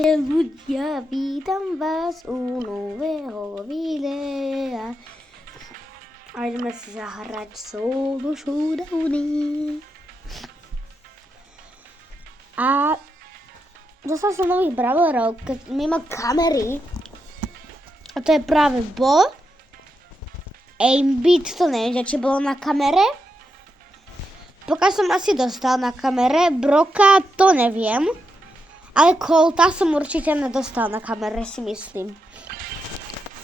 Ľudia, vítam vás u nového videa. A ideme si zahrať solo showdowny. A dostal som nových brawlerov, mimo kamery. A to je práve Bo. Aimbit, to neviem, či bolo na kamere. Pokiaľ som asi dostal na kamere. Broka, to neviem. Ale Colta som určite nedostal na kamere, si myslím.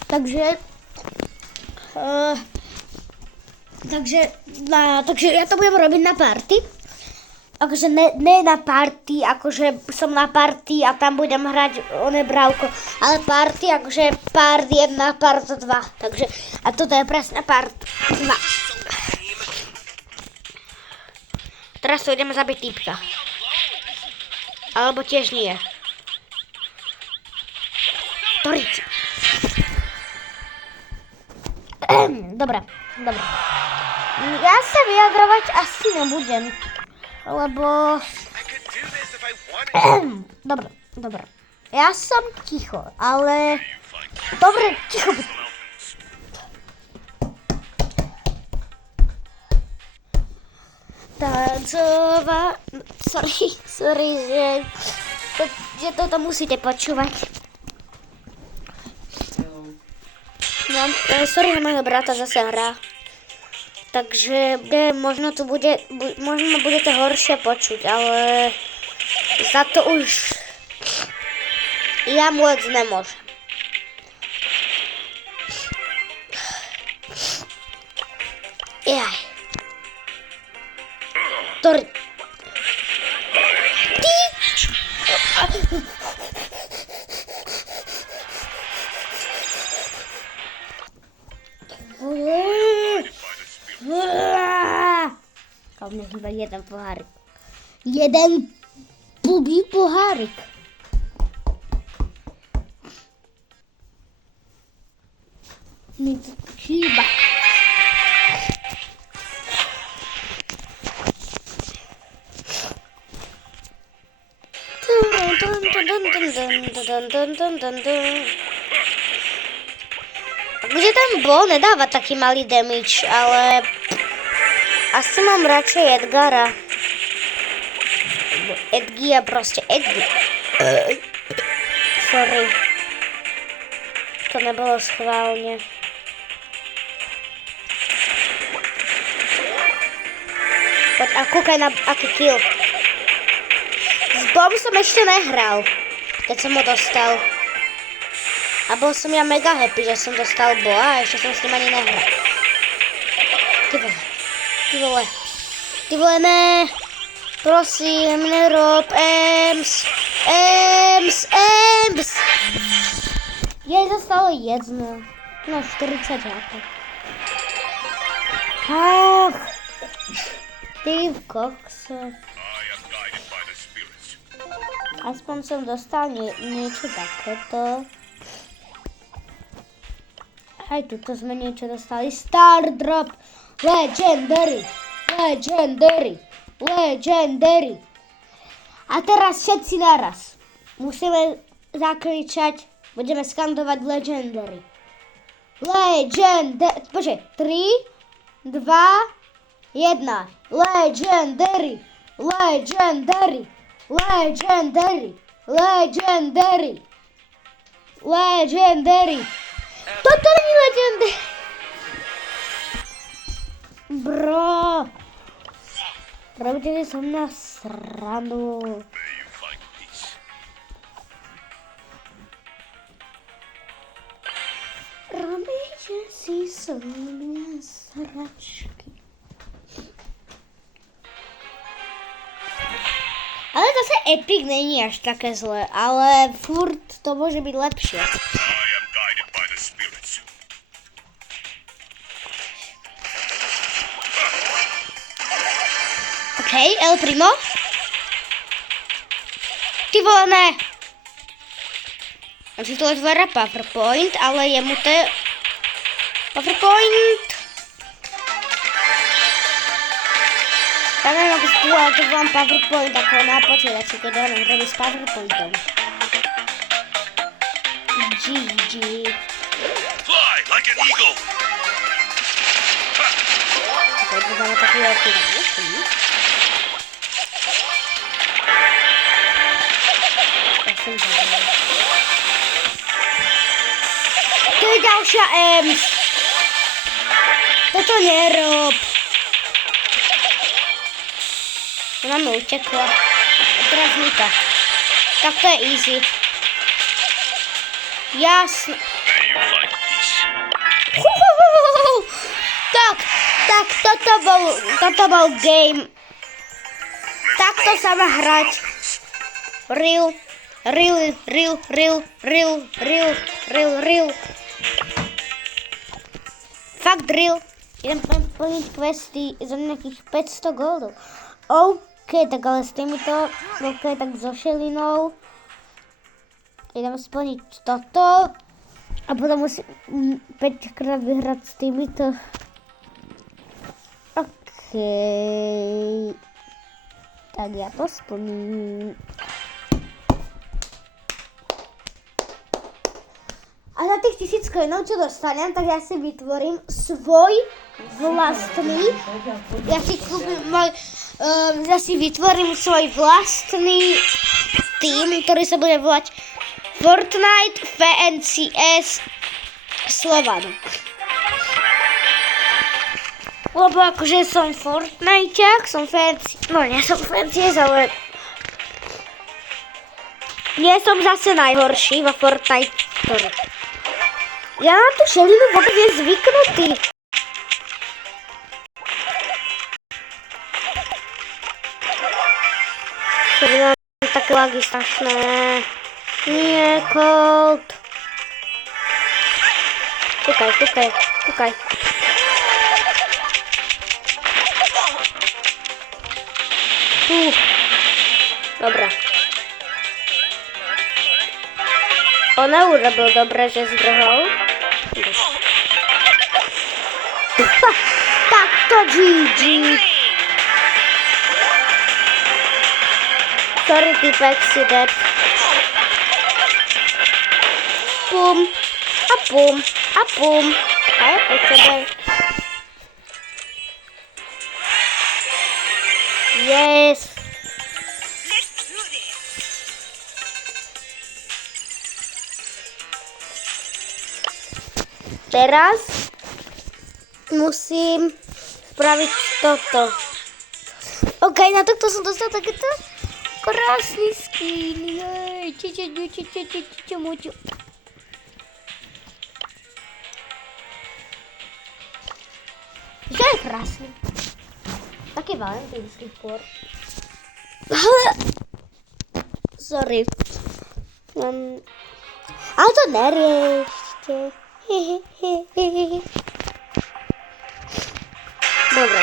Takže ja to budem robiť na party. Akože ne na party, akože som na party a tam budem hrať bravko. Ale party, akože part 1, part 2. Takže, a toto je presne part 2. Teraz to ideme zabiť týpka. Alebo tiež nie. Toriť. Dobre. Ja sa vyjadrovať asi nebudem. Lebo... Dobre. Ja som ticho, ale... Dobre, ticho. Tancová... Sorry, že toto musíte počúvať. No, sorry, že môjho brata zase hrá. Takže možno budete horšie počuť, ale za to už ja moc nemôžem. Jaj. Ty! Kam mne chýba jeden pohárik. Jeden blbý pohárik. Mi to chýba. Kde ten Bo nedáva taký malý damage, ale asi mám radšej Edgara. Edgia, proste Edgi. Sorry. To nebolo schválne. Poď a kúkaj na aký kill. S Bom som ešte nehral, keď som ho dostal. A bol som ja mega happy, že som dostal Boa a ešte som s ním ani nehral. Ty vole, ne. Prosím, nerob Ems. Jej zostalo jedno. No, 40 HP. Ach. Ty v kokse. Aspoň som dostal niečo takéto. Aj tuto sme niečo dostali. Star Drop. Legendary. A teraz všetci naraz. Musíme zakričať. Budeme skandovať Legendary. Počkaj. 3, 2, 1. Legendary. Toto není Legendary. Bro. Robíte so mňa srandu. Robíte si so mňa sračky. Ale zase Epic není až také zlé, ale furt to môže byť lepšie. Hej, El Primo. Ty vole, ne. On si to otvára PowerPoint, ale jemu to je... PowerPoint. Ja neviem, ako si tu, ale to volám PowerPoint, ako na počítači, keď ja robím s PowerPointom. GG. Fly like an eagle. Tak dáme takový velký náměstí. To je ďalšia Ems. Toto nerob. Ona mi utekla. Teraz mi to. Tak to je easy. Jasne. May you find peace. Tak, toto bol game. Takto sa má hrať. Real. Fakt real. Idem plniť questy za nejakých 500 goldov. OK, tak ale s týmito, OK, tak so šelinou. Idem splniť toto. A potom musím 5 krát vyhrať s týmito. OK. Tak ja to splním. A za tých 1000 coinov, čo dostanem, tak ja si vytvorím svoj vlastný. Ja si vytvorím svoj vlastný tým, ktorý sa bude volať Fortnite FNCS Slovan. Lebo akože som Fortniteák, som fancy, no nie som FNCS, ale nie som zase najhorší vo Fortnite. Ja na tú šelinu vôbec nie zvyknutý. Šelina je také lagy strašné. Nie, Colt. Kúkaj. Dobre. On neurobil dobre, že zdrhol. Tak to GG. Sorry, typek, si dead. Pum. A je po tebe. Yes. Teraz musím spraviť toto. OK, na toto som dostal takéto krásny skin. Jej, čuču. Čo je krásny? Taký valentínsky chôr. Sorry. Ale to neriešte. Dobre.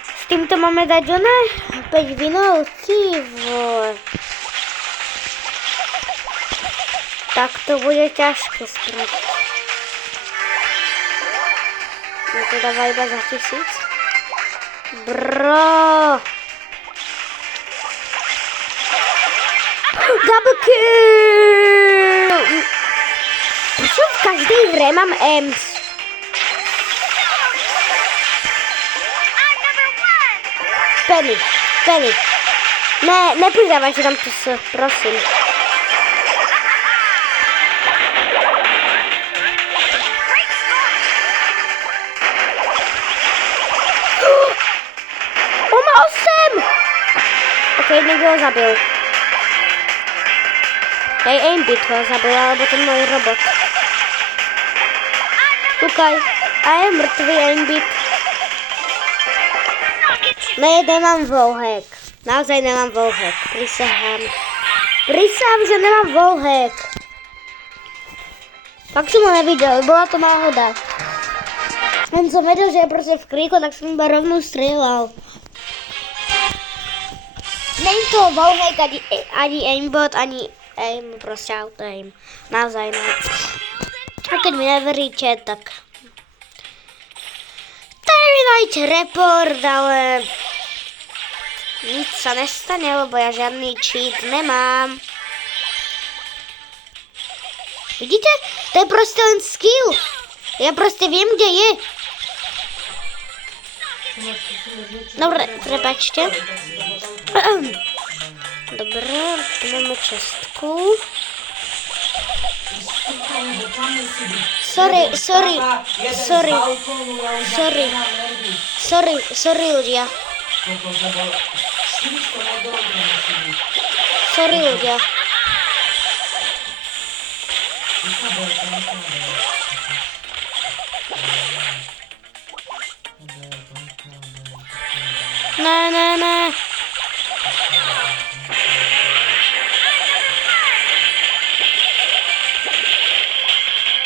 S týmto máme dať oné 5 vinov. Tak to bude ťažké spraviť. No to dáva iba za 1000. Bro. Double kill. Prečo v každej hre mám Ems? Penny. Ne, nepridávajte tam to S, prosím. On má 8! Ok, niekto ho zabil. Hej, Aimbit ho zabil, alebo ten môj robot. Kúkaj, a je mŕtvý Aimbit. Ne, nemám wallhack. Naozaj nemám wallhack. Prisahám. Že nemám wallhack. Tak som ho nevidel, bola to náhoda. Len som vedel, že je proste v kríku, tak som iba rovno strieľal. Není to wallhack, ani aimbot, ani aim, proste auto aim. Naozaj ne. A keď mi neveríte, tak dajte report, ale nič sa nestane, lebo ja žiadny cheat nemám. Vidíte? To je prostě len skill. Já prostě vím, kde je. Dobre, prepačte. Dobre, tu máme čestku. Sorry ľudia. Sorry ľudia. Ne.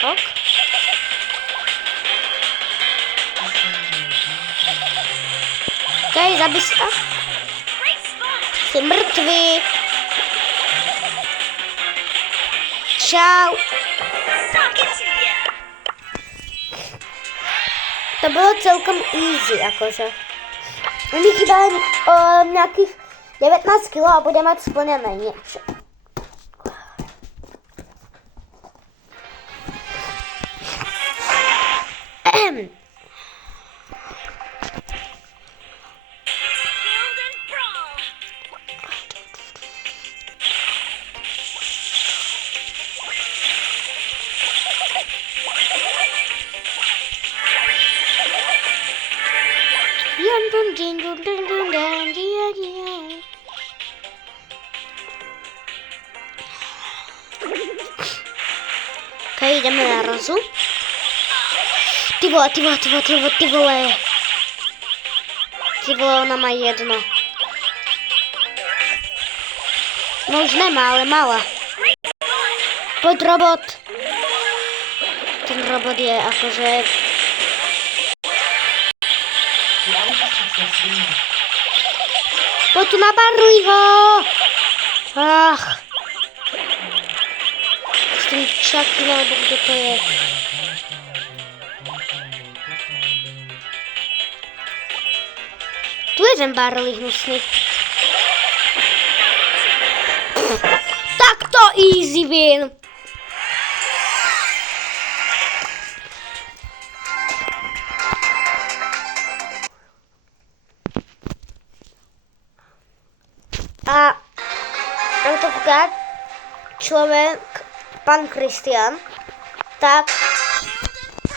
Ok. Okej, zabij si. Jsi mrtvý. Čau. To bylo celkom easy, jakože. Mi chybá jen nějakých 19 kg a bude mít splněné něco. Okay, jdeme na Rozu. Ty vole. Ty vole, ona má jedno. No už nemá, ale mala. Poď robot. Ten robot je akože... Poď tu, nabaruj ho! Ach. S tým Chucky, alebo kdo to je? Tu je ten Barley hnusný. Tak to easy win. A tentokrát človek, pán Kristian, tak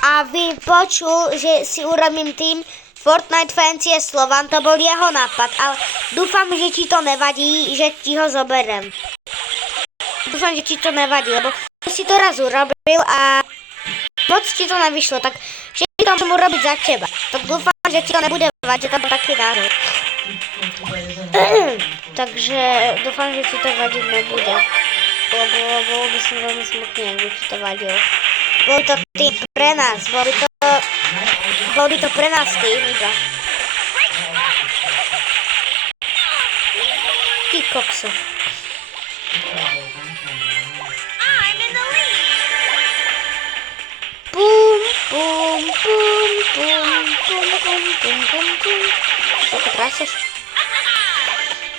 a vypočul, že si urobím tým Fortnite Fancy je Slovan, to bol jeho nápad, ale dúfam, že ti to nevadí, že ti ho zoberem. Dúfam, že ti to nevadí, lebo si to raz urobil a moc ti to nevyšlo, tak že to môžem urobiť za teba. Tak dúfam, že ti to nebude vadiť, že tam bol taký národ. Takže dúfam, že ti to vadiť nebude. Bolo by som veľmi smutný, ak by ti to vadilo. Bol to tým pre nás, bol by to pre nás tým iba. Ty kokso. Pum. Čo to traseš?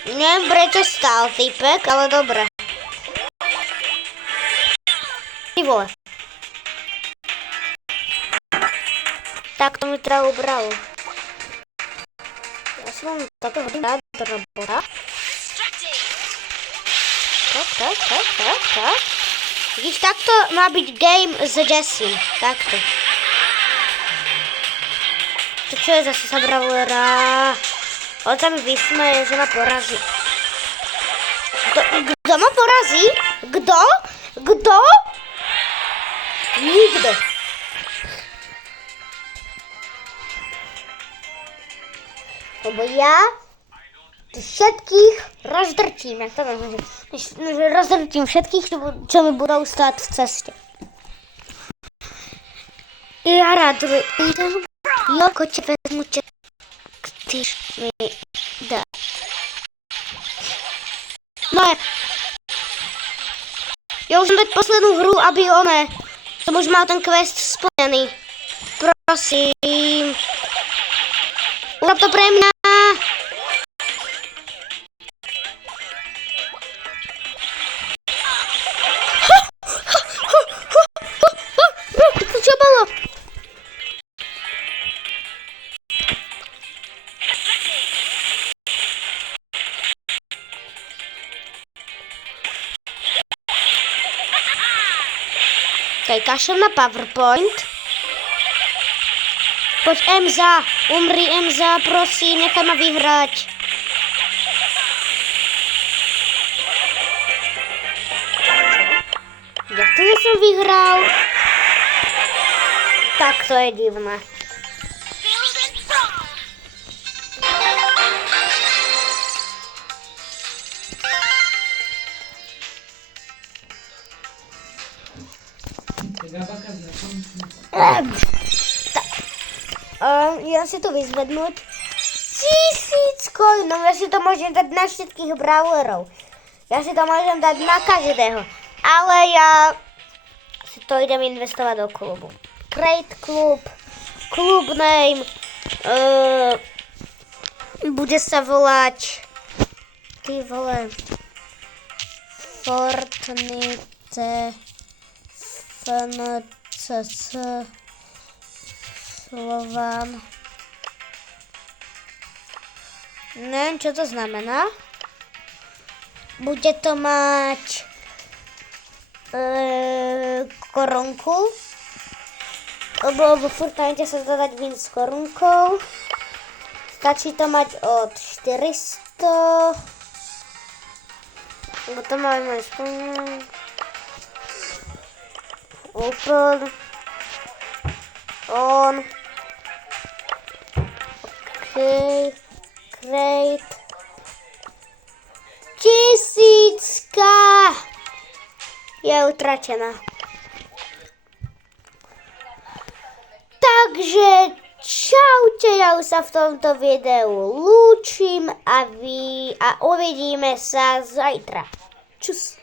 Neviem, prečo stál týpek, ale dobre. Ty vole. Tak to mi teda ubralo. Ja si mám takto hodím dát do robota. Tak. Vidíš, takto má byť game s Jessim. Takto. To čo je zase sa bravlera? On sa mi vysmeje, že ma porazí. Kto ma porazí? Kto? Nikto. Lebo ja všetkých rozdrtím. Jak to neviem, že rozdrtím všetkých, čo mi budú stáť v ceste. Ja rád idem. Joko ti vezmu, ty mi dá. No ja už mám dať poslednú hru, aby som už mal ten quest splnený. Prosím. Urob to pre mňa. Okej, kašlem na PowerPoint. Poď Emza, umri Emza, prosím, nechaj ma vyhrať. Ja tu som vyhral. Tak to je divné. Ja si to vyzvednúť. 1000 coinov, ja si to môžem dať na všetkých brawlerov. Ja si to môžem dať na každého. Ale ja si to idem investovať do klubu. Create klub, klub name, bude sa volať, ty vole, Fortnite, FNCC, Slovan. Neviem, čo to znamená. Bude to mať korunku. Lebo vo Fortnite sa dá dať win s korunkou. Stačí to mať od 400. Lebo to máme aj spomínať. Open. On. OK. Create. 1000 je utratená. Takže čaute, ja už sa v tomto videu lúčim a uvidíme sa zajtra. Čus.